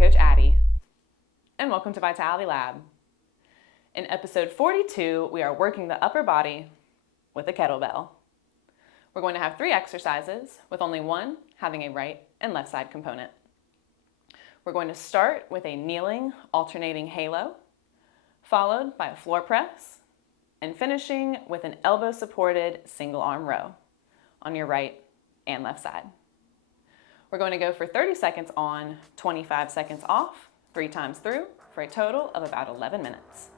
Coach Addie, and welcome to Vitality Lab. In episode 42, we are working the upper body with a kettlebell. We're going to have 3 exercises, with only one having a right and left side component. We're going to start with a kneeling, alternating halo, followed by a floor press, and finishing with an elbow-supported single arm row on your right and left side. We're going to go for 30 seconds on, 25 seconds off, 3 times through, for a total of about 11 minutes.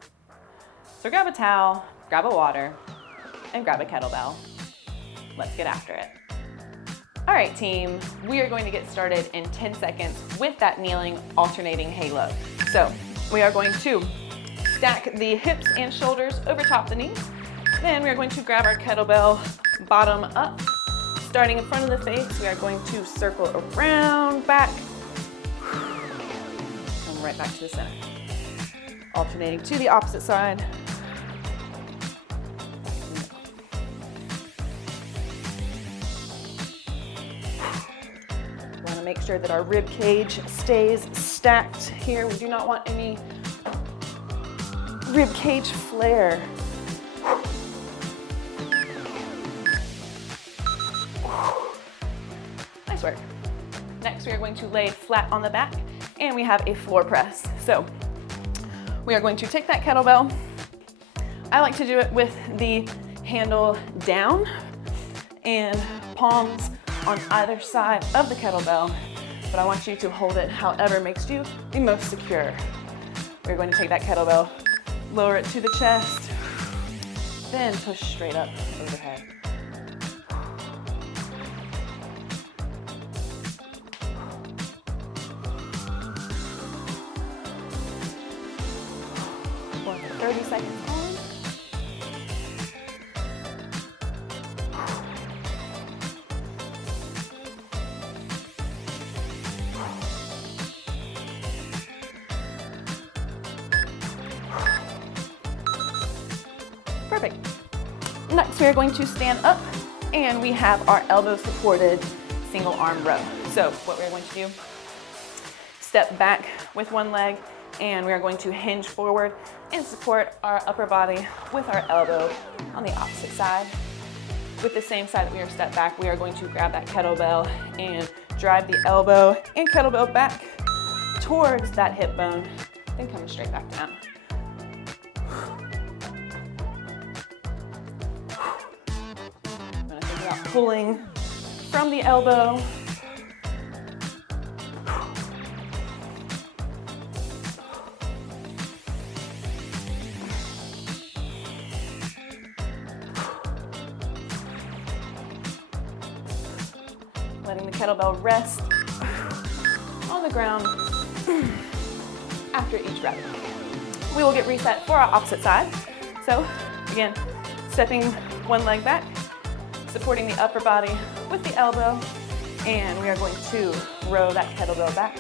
So grab a towel, grab a water, and grab a kettlebell. Let's get after it. All right, team, we are going to get started in 10 seconds with that kneeling, alternating halo. So we are going to stack the hips and shoulders over top the knees. Then we are going to grab our kettlebell bottom up. Starting in front of the face, we are going to circle around, back, come right back to the center. Alternating to the opposite side. We want to make sure that our rib cage stays stacked here. We do not want any rib cage flare. Nice work. Next, we are going to lay flat on the back, and we have a floor press. So we are going to take that kettlebell. I like to do it with the handle down and palms on either side of the kettlebell, but I want you to hold it however makes you the most secure. We're going to take that kettlebell, lower it to the chest, then push straight up overhead. Going for 30 seconds on. Perfect. Next, we are going to stand up, and we have our elbow-supported single arm row. So what we're going to do, step back with one leg, and we are going to hinge forward and support our upper body with our elbow on the opposite side. With the same side that we are stepped back, we are going to grab that kettlebell and drive the elbow and kettlebell back towards that hip bone, then come straight back down. I'm going to think about pulling from the elbow. Letting the kettlebell rest on the ground after each rep. We will get reset for our opposite side. So again, stepping one leg back, supporting the upper body with the elbow, and we are going to row that kettlebell back,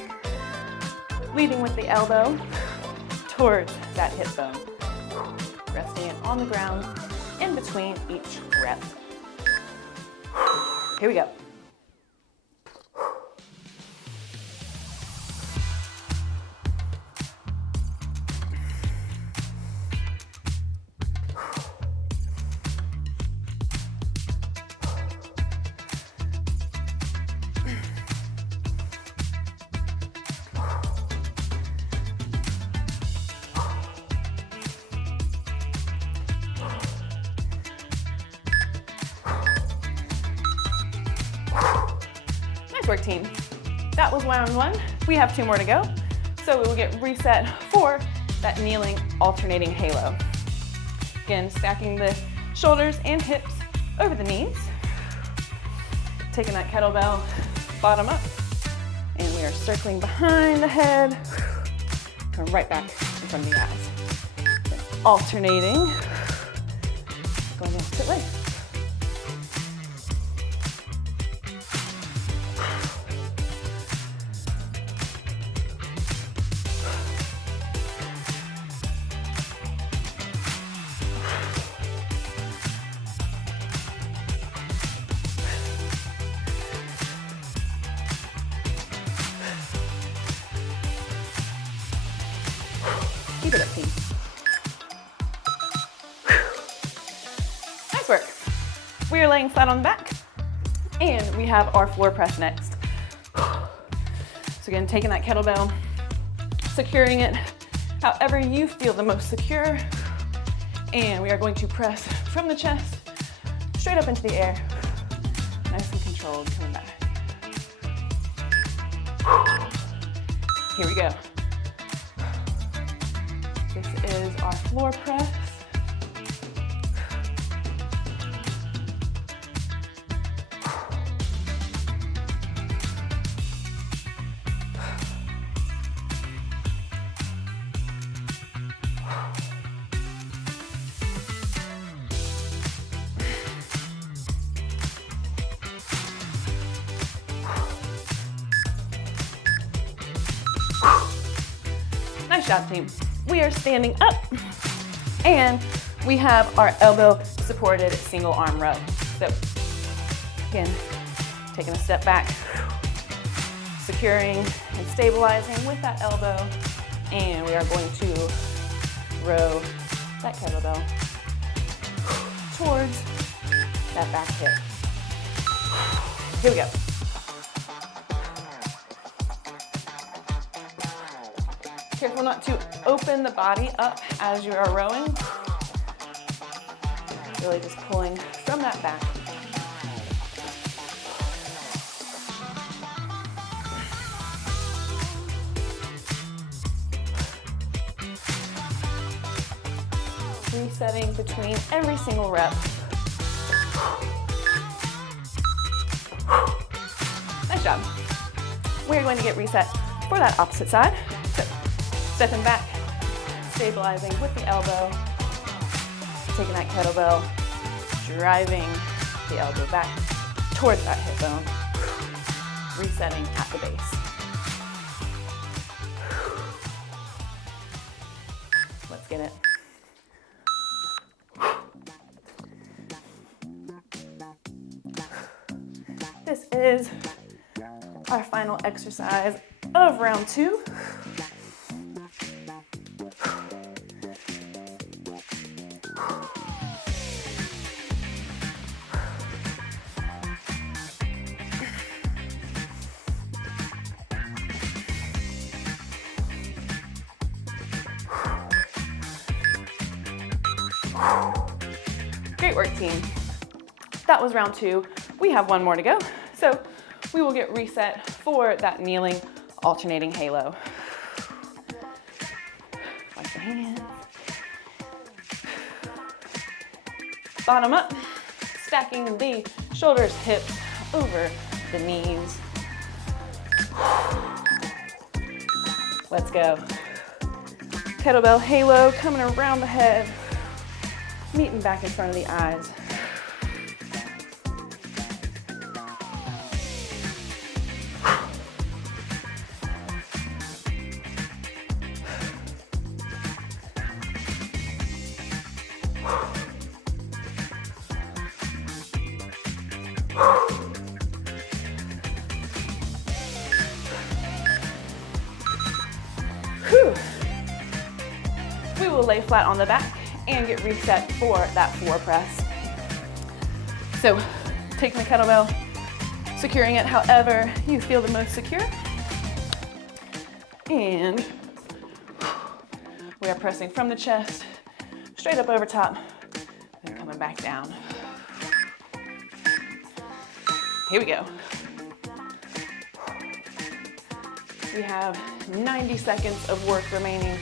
leading with the elbow towards that hip bone, resting it on the ground in between each rep. Here we go. Nice work, team. That was round 1. We have 2 more to go. So we will get reset for that kneeling, alternating halo. Again, stacking the shoulders and hips over the knees. Taking that kettlebell bottom up. And we are circling behind the head. Come right back in front of the eyes. Then alternating. Going opposite way. Keep it up, team. Nice work. We are laying flat on the back, and we have our floor press next. So again, taking that kettlebell, securing it however you feel the most secure, and we are going to press from the chest straight up into the air. Nice and controlled, coming back. Here we go. This is our floor press. Nice job, team. We are standing up, and we have our elbow supported single arm row. So again, taking a step back, securing and stabilizing with that elbow, and we are going to row that kettlebell towards that back hip. Here we go. Careful not to open the body up as you are rowing. Really just pulling from that back. Resetting between every single rep. Nice job. We're going to get reset for that opposite side. So, stepping back, stabilizing with the elbow, taking that kettlebell, driving the elbow back towards that hip bone, resetting at the base. Let's get it. This is our final exercise of round 2. Great work, team. That was round 2. We have one more to go. So we will get reset for that kneeling alternating halo. Wash your hands. Bottom up, stacking the shoulders, hips over the knees. Let's go. Kettlebell halo coming around the head, meeting back in front of the eyes. Whew. We will lay flat on the back and get reset for that floor press. So taking the kettlebell, securing it however you feel the most secure. And we are pressing from the chest, straight up over top, and coming back down. Here we go. We have 90 seconds of work remaining.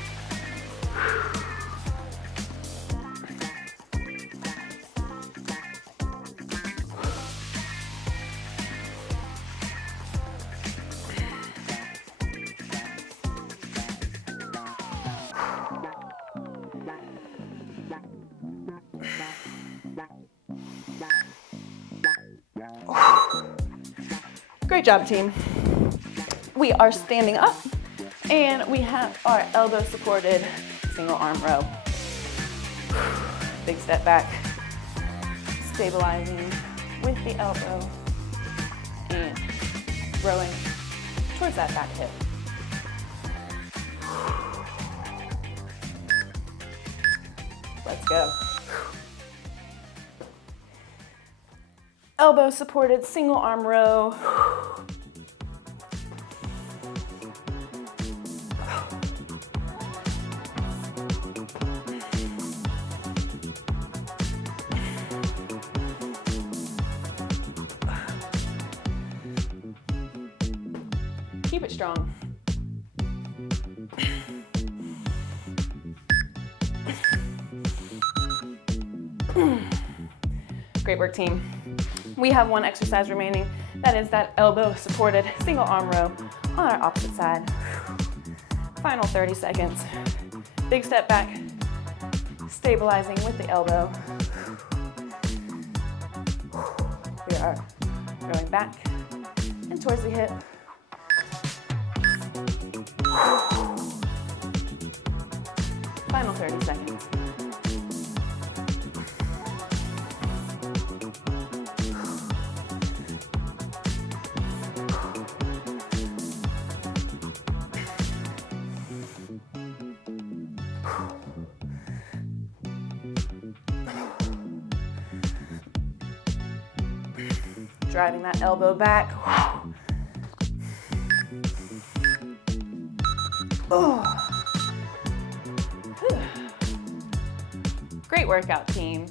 Great job, team. We are standing up and we have our elbow supported single arm row. Big step back, stabilizing with the elbow and rowing towards that back hip. Let's go. Elbow supported single arm row. Keep it strong. Great work, team. We have one exercise remaining. That is that elbow supported single arm row on our opposite side. Final 30 seconds. Big step back, stabilizing with the elbow. We are going back and towards the hip. Final 30 seconds. Driving that elbow back. Oh. Great workout, team.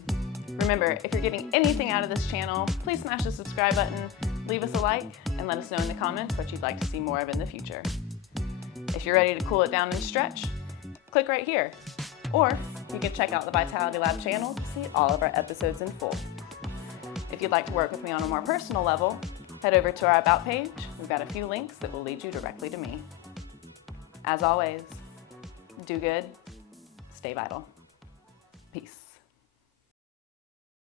Remember, if you're getting anything out of this channel, please smash the subscribe button, leave us a like, and let us know in the comments what you'd like to see more of in the future. If you're ready to cool it down and stretch, click right here. Or you can check out the Vitality Lab channel to see all of our episodes in full. If you'd like to work with me on a more personal level, head over to our About page. We've got a few links that will lead you directly to me. As always, do good, stay vital.